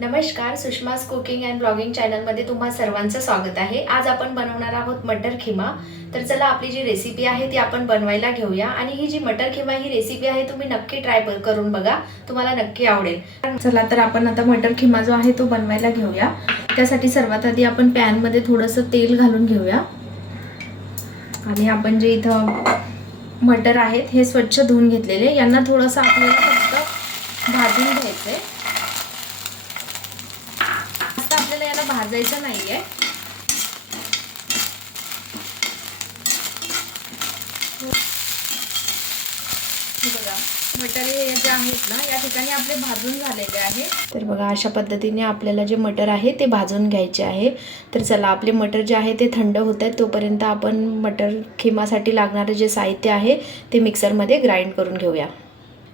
नमस्कार, सुषमास cooking and blogging चॅनलमध्ये तुम्हा सर्वांचं स्वागत आहे। आज आपण बनवणार आहोत मटर खिमा। तर चला आपली जी रेसिपी आहे ती आपण बनवायला घेऊया आणि ही जी मटर खिमा ही रेसिपी आहे तुम्ही नक्की ट्राय करून बघा, तुम्हाला नक्की आवडेल। चला तर आपण आता मटर खिमा जो आहे तो बनवायला घेऊया। त्यासाठी सर्वात आधी आपण पॅन मध्ये थोडंसं तेल घालून घेऊया आणि आपण जे इथं मटर आहेत हे स्वच्छ धुवून घेतलेले, यांना थोडंसं आपल्याला फक्त भाजून घ्यायचंय। आपल्याला याला भाजायचं नाहीये। बघा मटर हे जे आहेत ना या ठिकाणी आपले भाजून झालेले आहे। तर बघा अशा पद्धतीने आपल्याला जे मटर आहे ते भाजून घ्यायचे आहे। तर चला आपले मटर जे आहे ते थंड होत आहेत तोपर्यंत आपण मटर खिमासाठी लागणारे जे साहित्य आहे ते मिक्सर मध्ये ग्राइंड करून घेऊया।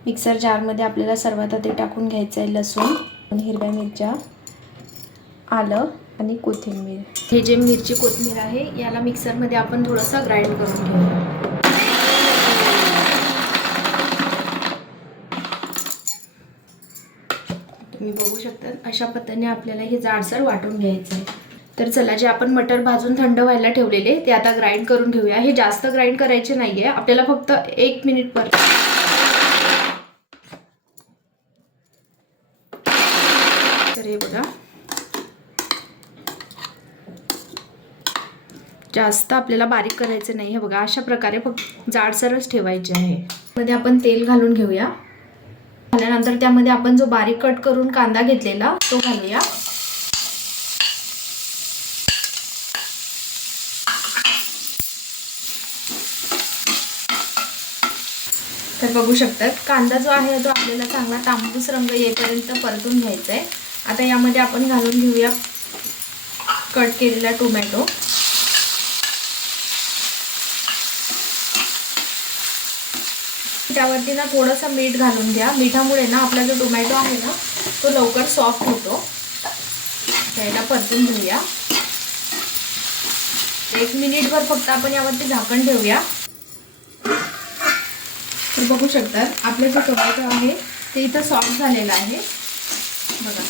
मिक्सर जार मध्ये आपल्याला सर्वात आधी टाकून घ्यायचं आहे लसूण, हिरव्या मिरच्या, आलं आणि कोथिंबीर। हे जे मिरची कोथिंबीर आहे याला मिक्सर मध्ये आपण थोडंसं ग्राइंड करून घेऊया। तुम्ही बघू शकता अशा पद्धतीने आपल्याला हे जाडसर वाटून घ्यायचं आहे। तर चला जे आपण मटर भाजून थंड व्हायला ठेवलेले ते आता ग्राइंड करून घेऊया। हे जास्त ग्राइंड करायचे नाहीये, आपल्याला फक्त 1 मिनिट पर। तर हे बघा जास्त आपल्याला बारीक करायचं नाही। हे बघा अशा प्रकारे फक्त जाडसरच ठेवायचे आहे। मध्ये आपण तेल घालून घेऊया। झाल्यानंतर त्यामध्ये आपण जो बारीक कट करून कांदा घेतलेला तो घालूया। तर बघू शकतात कांदा जो आहे तो आपल्याला चांगला तांबूस रंग येईपर्यंत परतून घ्यायचा आहे। आता यामध्ये आपण घालून घेऊया कट केलेला टोमॅटो। त्यावरती ना थोडंसं मीठ घालून घ्या। मिठामुळे ना आपला जो टोमॅटो आहे ना तो लवकर सॉफ्ट होतो। त्याला परतून घेऊया। 1 मिनिटभर फक्त आपण यावरती झाकण ठेवूया। तर बघू शकता आपले जो टोमॅटो आहे ते इथं सॉफ्ट झालेला आहे बघा।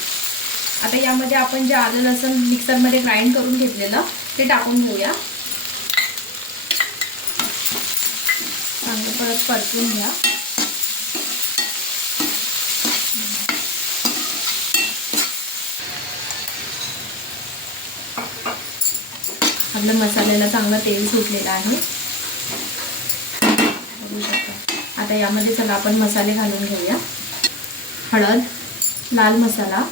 आता यामध्ये आपण जे आलं लसूण मिक्सर मध्ये ग्राइंड करून घेतलेलं ते टाकून घेऊया। चांगलं परत परतून घ्या। आपल्या मसाल्याला चांगलं तेल सुटलेलं आहे बघू शकता। आता यामध्ये चला आपण मसाले घालून घेऊया। हळद, लाल मसाला,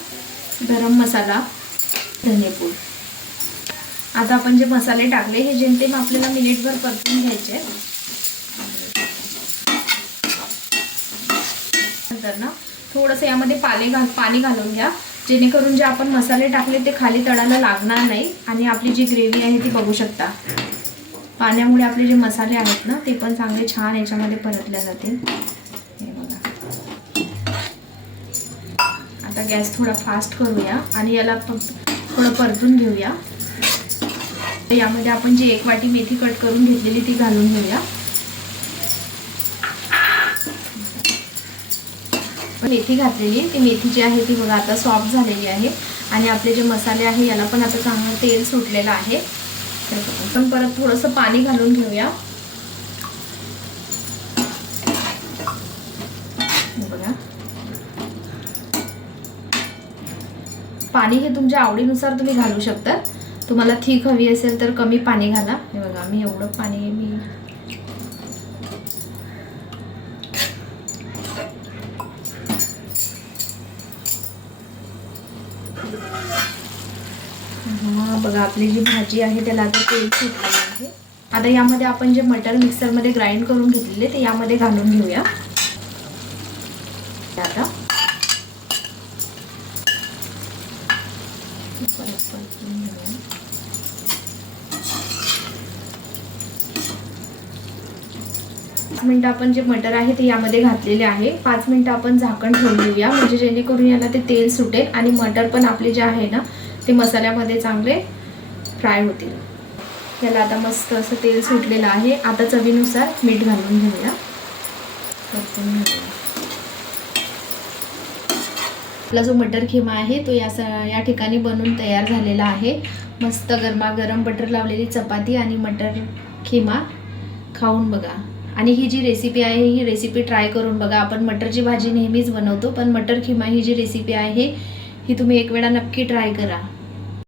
गरम मसाला, धनेपूड। आता आपण जे मसाले टाकले हे जेमतेम आपल्याला मिनिटभर परतून घ्यायचे। नंतर ना थोडंसं यामध्ये पाणी घालून घ्या, जेणेकरून जे आपण मसाले टाकले ते खाली तळाला लागणार नाही आणि आपली जी ग्रेव्ही आहे ती बघू शकता पाण्यामुळे आपले जे मसाले आहेत ना ते पण चांगले छान याच्यामध्ये परतले जातील। हे बघा आता गॅस थोडा फास्ट करूया आणि याला थोडं परतून घेऊया। यामध्ये आपण जी 1 वाटी मेथी कट करून घेतलेली ती घालून घेऊया। मेथी घातलेली ती मेथी जी आहे ती बघा आता सॉफ्ट झालेली आहे आणि आपले जे मसाले आहे याला पण आता चांगलं तेल सुटलेलं आहे। तर आपण परत थोडंसं पाणी घालून घेऊया। बघा पाणी हे तुमच्या आवडीनुसार तुम्ही घालू शकता। तुम्हाला थिक हवी असेल तर कमी पाणी घाला। हे बघा मी एवढं पाणी बघा आपली जी भाजी आहे त्याला आता तेल सुटलेलं आहे। आता यामध्ये आपण जे मटर मिक्सर मध्ये ग्राइंड करून घेतलेले ते यामध्ये घालून घेऊया। आता 5 मिनिटं आपण जे मटर आहे ते यामध्ये घातलेले आहे। 5 मिनिटं आपण झाकण ठेवून देऊया, म्हणजे जेणेकरून याला ते तेल सुटेल आणि मटर पण आपले जे आहे ना ते मसाल्यामध्ये चांगले फ्राय होतील। याला आता मस्त असं तेल सुटलेलं आहे। आता चवीनुसार मीठ घालून घेऊया। आपला जो मटर खिमा आहे तो या ठिकाणी बनून तयार झालेला आहे. मस्त गरमागरम बटर लावलेली चपाती आणि मटर खिमा खाऊन बघा. आणि ही जी रेसिपी आहे ही रेसिपी ट्राय करून बघा. आपण मटरची भाजी नेहमीच बनवतो, पण मटर खिमा ही जी रेसिपी आहे ही तुम्ही एक वेळा नक्की ट्राय करा.